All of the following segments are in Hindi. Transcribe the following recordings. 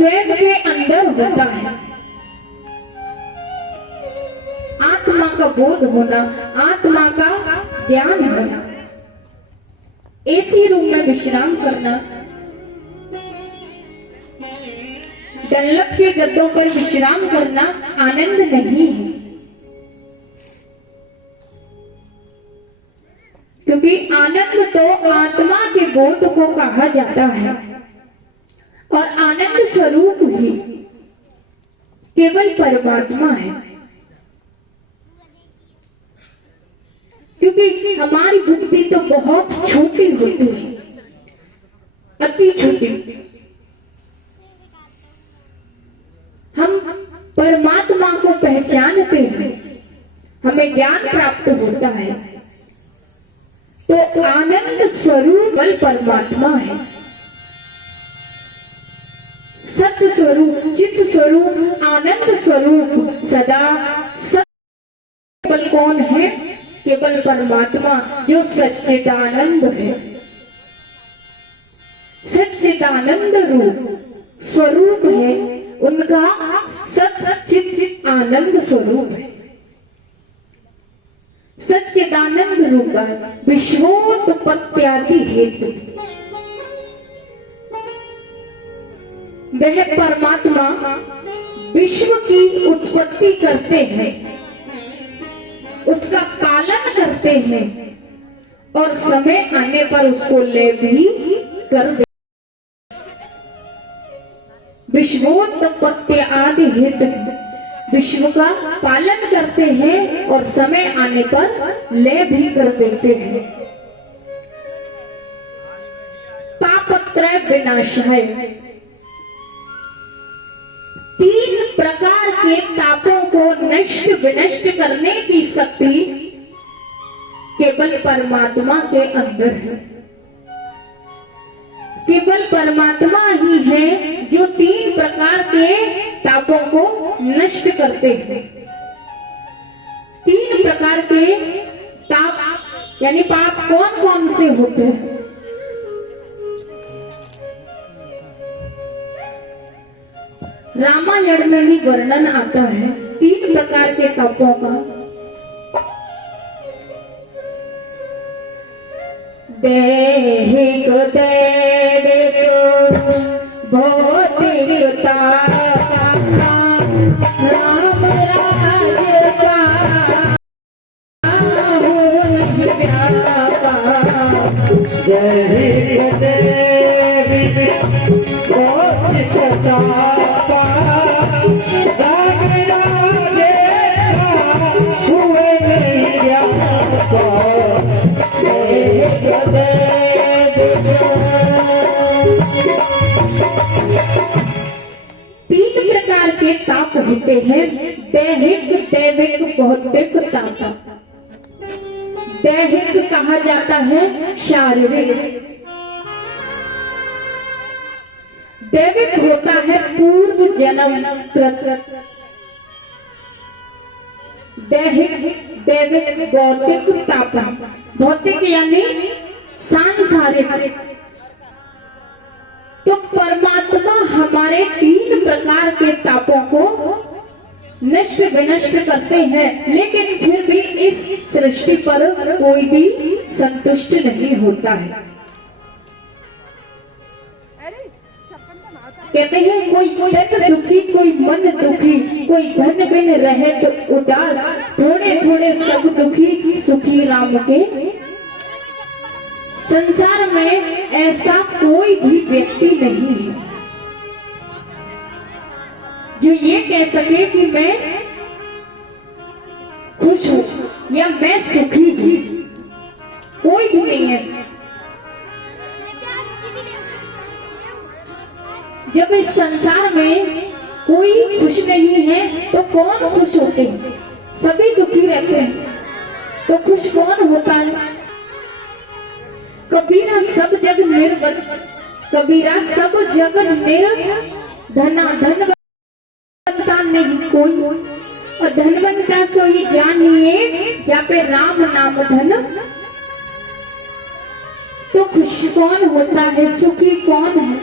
स्वयं के अंदर होता है। आत्मा का बोध होना, आत्मा का ज्ञान होना, ऐसी रूम में विश्राम करना, डल्लभ के गद्दों पर विश्राम करना आनंद नहीं है। क्योंकि आनंद तो आत्मा के बोध को कहा जाता है और आनंद स्वरूप ही केवल परमात्मा है। क्योंकि हमारी बुद्धि तो बहुत छोटी होती है, अति छोटी। हम परमात्मा को पहचानते हैं, हमें ज्ञान प्राप्त होता है, तो आनंद स्वरूप बल परमात्मा है। सत्य स्वरूप, चित्त स्वरूप, आनंद स्वरूप सदा सत्य बल कौन है? केवल परमात्मा, जो सच्चिदानंद है, सच्चिदानंद रूप स्वरूप है, उनका सच्चित आनंद स्वरूप है। सच्चिदानंद रूप विश्वोत्पत्त्यादि हेतु, वह परमात्मा विश्व की उत्पत्ति करते हैं, उसका पालन करते हैं और समय आने पर उसको ले भी कर दे। विश्वोत्पत्ति आदि हेतु विश्व का पालन करते हैं और समय आने पर ले भी कर देते हैं। तापत्रय विनाशाय, तीन प्रकार के तापों को नष्ट विनष्ट करने की शक्ति केवल परमात्मा के अंदर है। केवल परमात्मा ही है जो तीन प्रकार के तापों को नष्ट करते हैं। तीन प्रकार के ताप यानी पाप कौन कौन से होते हैं? रामायण में भी वर्णन आता है तीन प्रकार के तापों का। दैहिक, दैविक, भौतिक ताप, राम राज्य का व्यापा। दैहिक, दैविक, भौतिक ताप, राम राज्य का हुए नहीं व्यापा। तीन प्रकार के ताप होते हैं, दैहिक, दैविक, भौतिक ताप। दैहिक कहा जाता है शारीरिक, दैविक होता है पूर्व जन्म कृत। दैहिक, दैविक, भौतिक ताप। भौतिक यानी सांसारिक। तो परमात्मा हमारे तीन प्रकार के तापों को नष्ट विनष्ट करते हैं, लेकिन फिर भी इस सृष्टि पर कोई भी संतुष्ट नहीं होता है। कहते हैं कोई तन दुखी, कोई मन दुखी, कोई धन बिन रहे तो उदास, थोड़े थोड़े सब दुखी, सुखी राम के। संसार में ऐसा कोई भी व्यक्ति नहीं है जो ये कह सके कि मैं खुश हूं या मैं सुखी हूं। कोई भी नहीं है। जब इस संसार में कोई खुश नहीं है तो कौन खुश होते हैं? सभी दुखी रहते हैं। तो खुश कौन होता है? कबीरा सब जग निर्बल, कबीरा सब जग निर्धना, धनवंता नहीं कोई, और धनवंता सो ही जानिए जापे राम नाम धन। तो खुश कौन होता है? सुखी कौन है?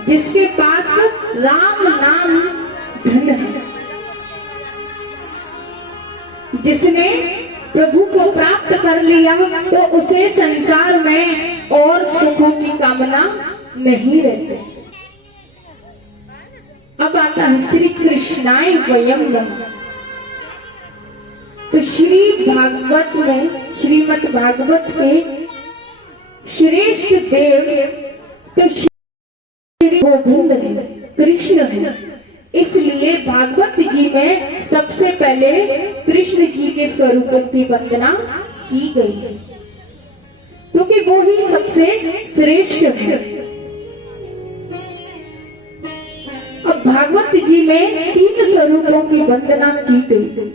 जिसके पास पास राम नाम धन है। जिसने प्रभु को प्राप्त कर लिया तो उसे संसार में और सुखों की कामना नहीं रहती। अब आता है श्री कृष्णाय वयम नमः। तो श्री भागवत में, श्रीमद् भागवत के श्रेष्ठ देव तो श्री गोविंद है, कृष्ण है। इसलिए भागवत जी में सबसे पहले कृष्ण जी के स्वरूपों की वंदना की गई है, क्योंकि वो ही सबसे श्रेष्ठ है। अब भागवत जी में 3 स्वरूपों की वंदना की गई।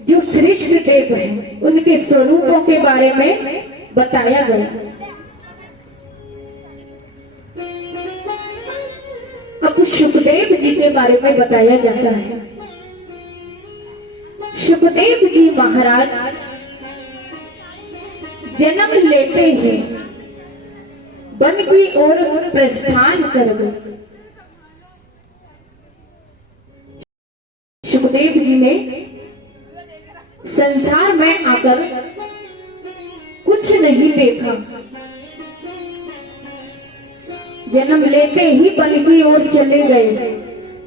जो श्रेष्ठ देव हैं उनके स्वरूपों के बारे में बताया गया। अब सुखदेव जी के बारे में बताया जाता है। सुखदेव जी महाराज जन्म लेते ही वन की ओर प्रस्थान कर गए। सुखदेव जी ने संसार में आकर कुछ नहीं देखा। जन्म लेते ही वन की ओर चले गए।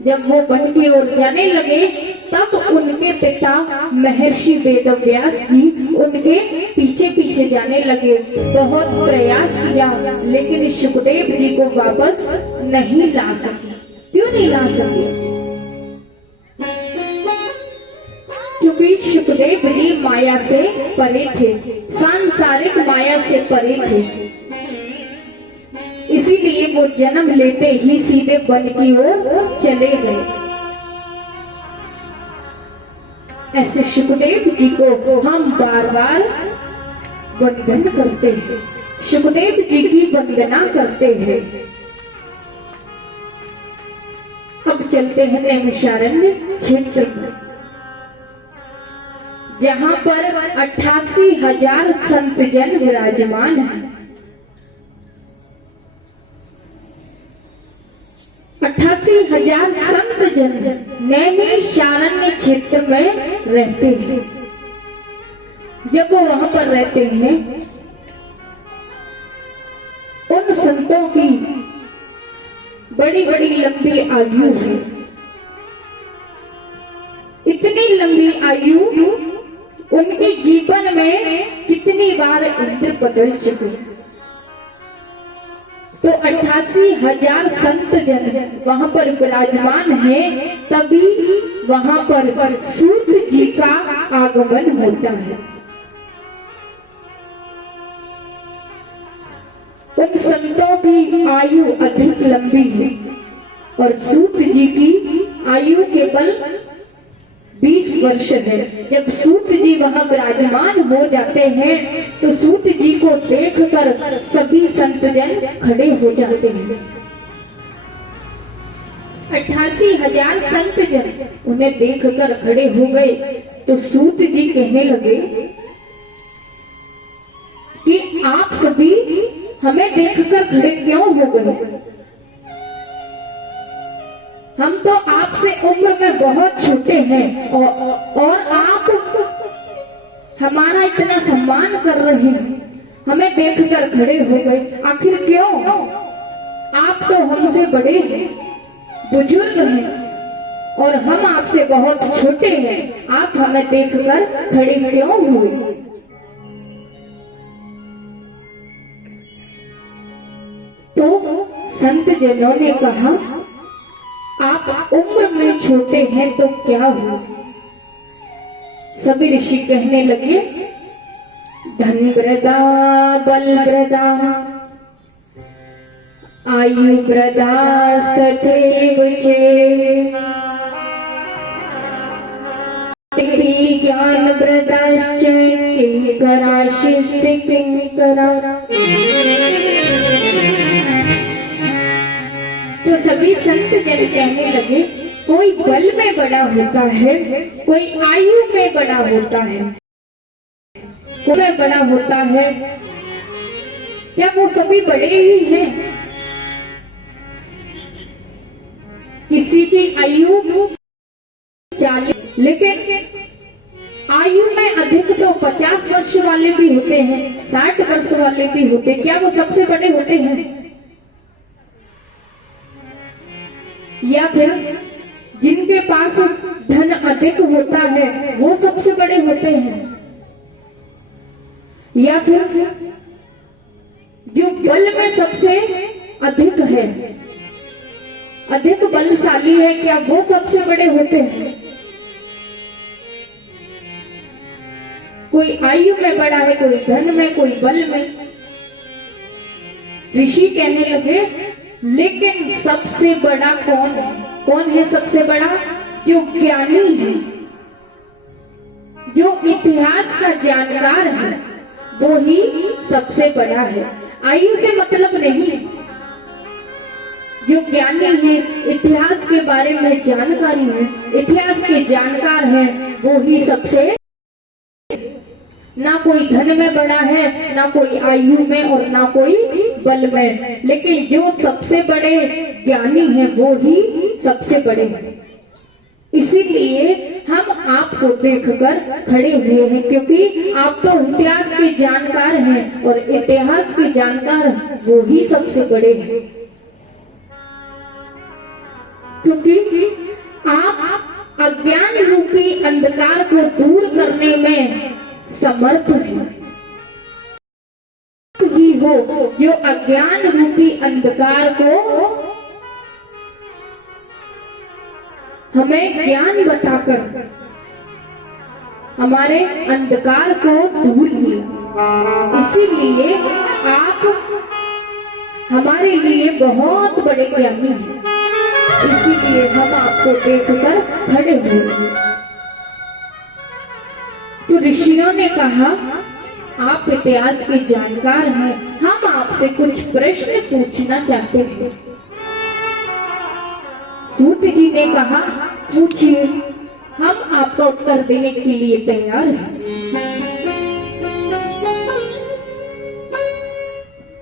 जब वो वन की ओर जाने लगे तब उनके पिता महर्षि वेदव्यास जी उनके पीछे पीछे जाने लगे। बहुत प्रयास किया लेकिन सुखदेव जी को वापस नहीं ला सके। क्यों नहीं ला सके? क्योंकि सुखदेव जी माया से परे थे, सांसारिक माया से परे थे। इसीलिए वो जन्म लेते ही सीधे वन की ओर चले गए। ऐसे सुखदेव जी को हम बार बार वंदन करते हैं, सुखदेव जी की वंदना करते हैं। अब चलते हैं नैमिषारण्य क्षेत्र में, जहां पर 88,000 संत जन विराजमान हैं। 88,000 संत जन नैमिषारण्य क्षेत्र में रहते हैं। जब वो वहां पर रहते हैं, उन संतों की बड़ी बड़ी लंबी आयु है। इतनी लंबी आयु उनके जीवन में कितनी बार इंद्र बदल चुके। तो 88,000 संत जन वहां पर विराजमान है, तभी वहां पर सूत जी का आगमन होता है। उन संतों की आयु अधिक लंबी है और सूत जी की आयु केवल 20 वर्ष है। जब सूत जी वहां विराजमान हो जाते हैं तो सूत जी को देखकर सभी संत जन खड़े हो जाते हैं। 88,000 संत जन उन्हें देखकर खड़े हो गए तो सूत जी कहने लगे कि आप सभी हमें देखकर खड़े क्यों हो गए? हम तो आपसे उम्र में बहुत छोटे हैं और आप हमारा इतना सम्मान कर रहे हैं, हमें देखकर खड़े हो गए। आखिर क्यों? आप तो हमसे बड़े हैं, बुजुर्ग हैं और हम आपसे बहुत छोटे हैं, आप हमें देखकर खड़े क्यों हुए? तो संत जनों ने कहा, आप उम्र में छोटे हैं तो क्या हुआ? सभी ऋषि कहने लगे, धन वृदा बल वृदा आयु वृदा तथैव च ज्ञान वृदाश्च किंकराशिष्य किंकरा। तो सभी संत जन कहने लगे, कोई बल में बड़ा होता है, कोई आयु में बड़ा होता है, कोई बड़ा होता है। क्या वो सभी बड़े ही हैं? आयु 40, लेकिन आयु में अधिक तो 50 वर्ष वाले भी होते हैं, 60 वर्ष वाले भी होते हैं। क्या वो सबसे बड़े होते हैं? या फिर जिनके पास धन अधिक होता है वो सबसे बड़े होते हैं? या फिर जो बल में सबसे अधिक है, अधिक बलशाली है, क्या वो सबसे बड़े होते हैं? कोई आयु में बड़ा है, कोई धन में, कोई बल में। ऋषि कहने लगे लेकिन सबसे बड़ा कौन है? कौन है सबसे बड़ा? जो ज्ञानी है, जो इतिहास का जानकार है, वो ही सबसे बड़ा है। आयु से मतलब नहीं। जो ज्ञानी है, इतिहास के बारे में जानकारी है, इतिहास के जानकार है, वो ही सबसे, ना कोई धन में बड़ा है, ना कोई आयु में और ना कोई बल में, लेकिन जो सबसे बड़े ज्ञानी हैं वो ही सबसे बड़े हैं। इसीलिए हम आपको देखकर खड़े हुए हैं, क्योंकि आप तो इतिहास के जानकार हैं और इतिहास के जानकार वो ही सबसे बड़े हैं। क्योंकि आप अज्ञान रूपी अंधकार को दूर करने में समर्थ है ही हो, जो अज्ञान रूपी अंधकार को हमें ज्ञान बताकर हमारे अंधकार को दूर किया। इसीलिए आप हमारे लिए बहुत बड़े ज्ञानी हैं, इसीलिए हम आपको देखकर खड़े हुए। तो ऋषियों ने कहा आप इतिहास के जानकार हैं, हम आपसे कुछ प्रश्न पूछना चाहते हैं। सूत जी ने कहा पूछिए, हम आपका उत्तर देने के लिए तैयार हैं।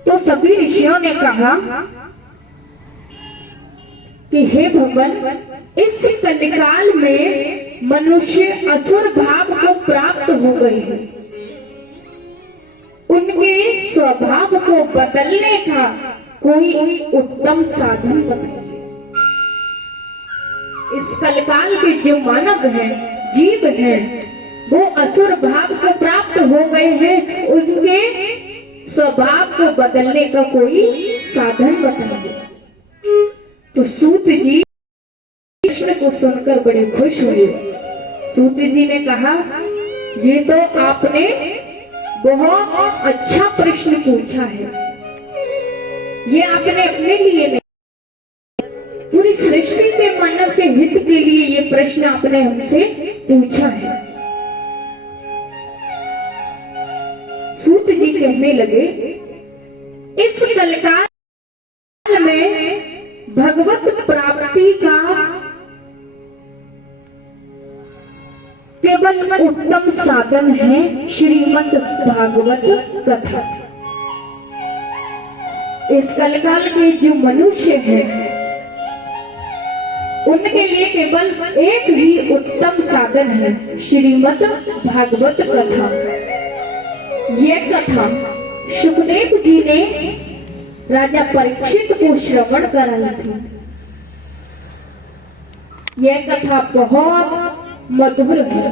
तो सभी ऋषियों ने कहा कि हे भगवान, इस कलिकाल में मनुष्य असुर भाव को प्राप्त हो गए हैं, उनके स्वभाव को बदलने का कोई उत्तम साधन बताइए। इस कलिकाल के जो मानव हैं, जीव हैं, वो असुर भाव को प्राप्त हो गए हैं, उनके स्वभाव को बदलने का कोई साधन बताइए। तो सूत जी प्रश्न को सुनकर बड़े खुश हुए। सूत जी ने कहा ये तो आपने बहुत अच्छा प्रश्न पूछा है, ये आपने अपने लिए नहीं, पूरी सृष्टि के मानव के हित के लिए ये प्रश्न आपने हमसे पूछा है। सूत जी कहने लगे इस कलिकाल में भगवत प्राप्ति का केवल उत्तम साधन है श्रीमद् भागवत कथा। इस कलिकाल के जो मनुष्य हैं, उनके लिए केवल एक ही उत्तम साधन है श्रीमद् भागवत कथा। यह कथा सुखदेव जी ने राजा परीक्षित को श्रवण कराई थी। यह कथा बहुत मधुर है।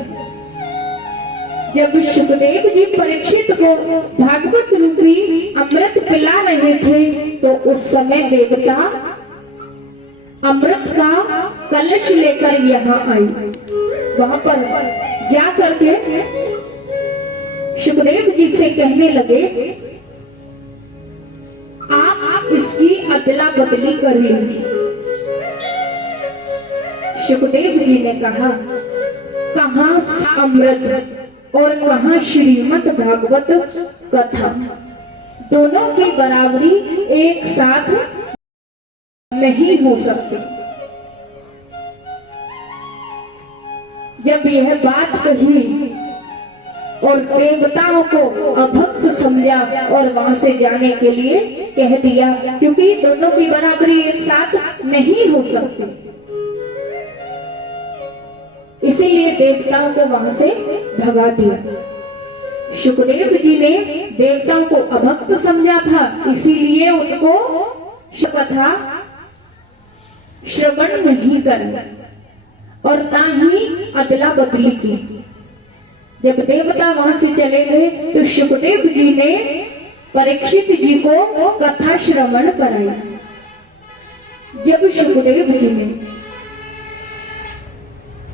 जब सुखदेव जी परीक्षित को भागवत रूपी अमृत पिला रहे थे, तो उस समय देवता अमृत का कलश लेकर यहाँ आई। वहां पर जा करके सुखदेव जी से कहने लगे आप इसकी अदला बदली कर लीजिए। सुखदेव जी ने कहा कहाँ अमृत और कहाँ श्रीमद् भागवत कथा, दोनों की बराबरी एक साथ नहीं हो सकती। जब यह बात कही और देवताओं को अभक्त समझा और वहां से जाने के लिए कह दिया, क्योंकि दोनों की बराबरी एक साथ नहीं हो सकती। इसीलिए देवताओं को वहां से भगा दिया। शुकदेव जी ने देवताओं को अभक्त समझा था, इसीलिए उनको कथा श्रवण नहीं करा और ना ही अदला बदली की। जब देवता वहां से चले गए तो शुकदेव जी ने परीक्षित जी को कथा श्रवण कराई। जब शुकदेव जी ने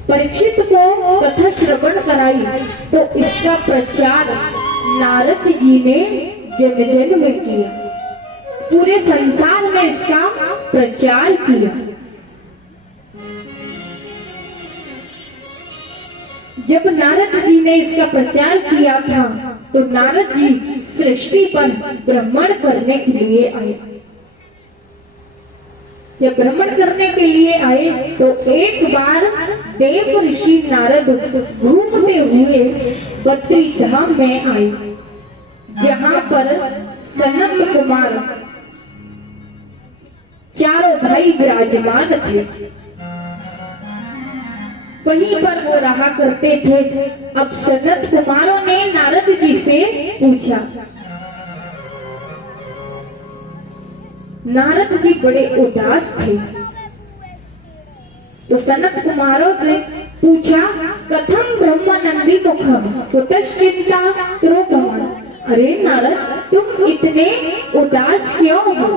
परीक्षित को कथा श्रवण कराई तो इसका प्रचार नारद जी ने जन जन में किया, पूरे संसार में इसका प्रचार किया। जब नारद जी ने इसका प्रचार किया था तो नारद जी सृष्टि पर भ्रमण करने के लिए आए। जब भ्रमण करने के लिए आए तो एक बार देव ऋषि नारद घूमते हुए बद्री धाम में आए, जहां पर सनत कुमार चारों भाई विराजमान थे। वहीं पर वो रहा करते थे। अब सनत कुमारों ने नारद जी से पूछा। नारद जी बड़े उदास थे तो सनत कुमारों ने पूछा, कथम ब्रह्मानंदी मुखम कुतश्चिंता रोगम। अरे नारद, तुम इतने उदास क्यों हो?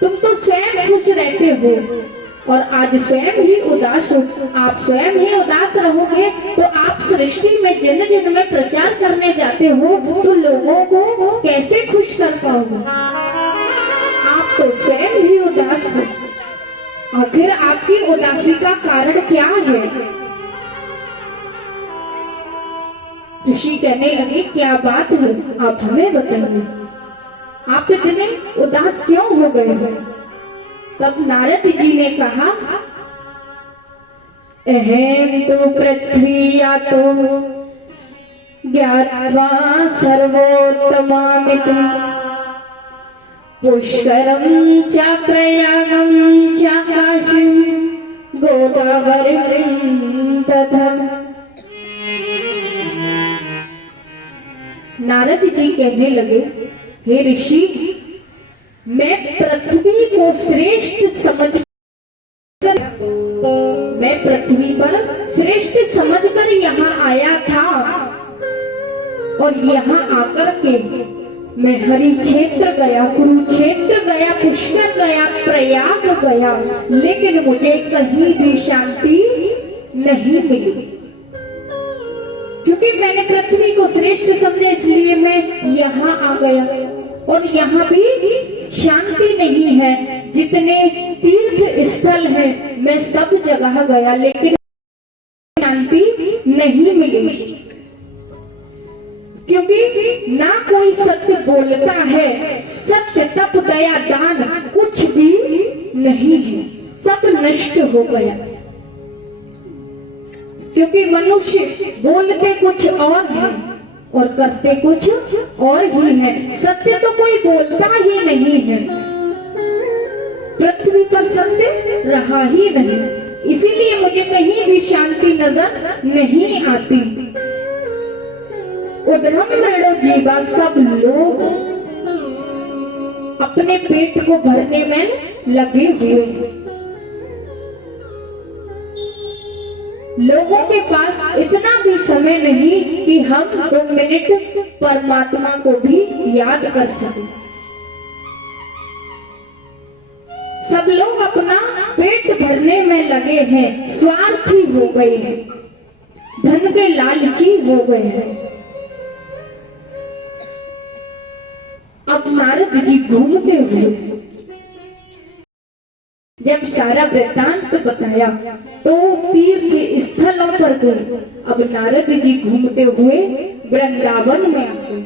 तुम तो स्वयं खुश रहते हो और आज स्वयं ही उदास हो। आप स्वयं ही उदास रहोगे तो आप सृष्टि में जन जन में प्रचार करने जाते हो तो लोगों को कैसे खुश कर पाओगे? आप तो स्वयं ही उदास हो। आखिर आपकी उदासी का कारण क्या है? ऋषि कहने लगे, क्या बात है, आप हमें बताइए, आप इतने उदास क्यों हो गए हैं? तब नारद जी ने कहा, अहम तो पृथ्वी या तो ज्ञात्वा सर्वोत्तमामिति पुष्करम च प्रयागम च काशीं गोदावरीं तथा। नारद जी कहने लगे, हे ऋषि, मैं पृथ्वी को श्रेष्ठ समझकर यहाँ आया था और यहाँ आकर के मैं हरि क्षेत्र गया, कुरुक्षेत्र गया, पुष्कर गया, प्रयाग गया, लेकिन मुझे कहीं भी शांति नहीं मिली। क्योंकि मैंने पृथ्वी को श्रेष्ठ समझा इसलिए मैं यहाँ आ गया और यहाँ भी शांति नहीं है। जितने तीर्थ स्थल है मैं सब जगह गया लेकिन शांति नहीं मिली, क्योंकि ना कोई सत्य बोलता है। सत्य तप दया दान कुछ भी नहीं है, सब नष्ट हो गया। क्योंकि मनुष्य बोलते कुछ और है और करते कुछ और ही है। सत्य तो कोई बोलता ही नहीं है, पृथ्वी पर सत्य रहा ही नहीं, इसीलिए मुझे कहीं भी शांति नजर नहीं आती। उधम मृडो जीवा, सब लोग अपने पेट को भरने में लगे हुए हैं। लोगों के पास इतना भी समय नहीं कि हम 2 मिनट परमात्मा को भी याद कर सकें। सब लोग अपना पेट भरने में लगे हैं, स्वार्थी हो गए हैं, धन के लालची हो गए हैं। अब नारद जी घूमते हुए जब सारा वृत्तांत बताया तो तीर्थ स्थलों पर गए। अब नारद जी घूमते हुए वृंदावन में आ गए।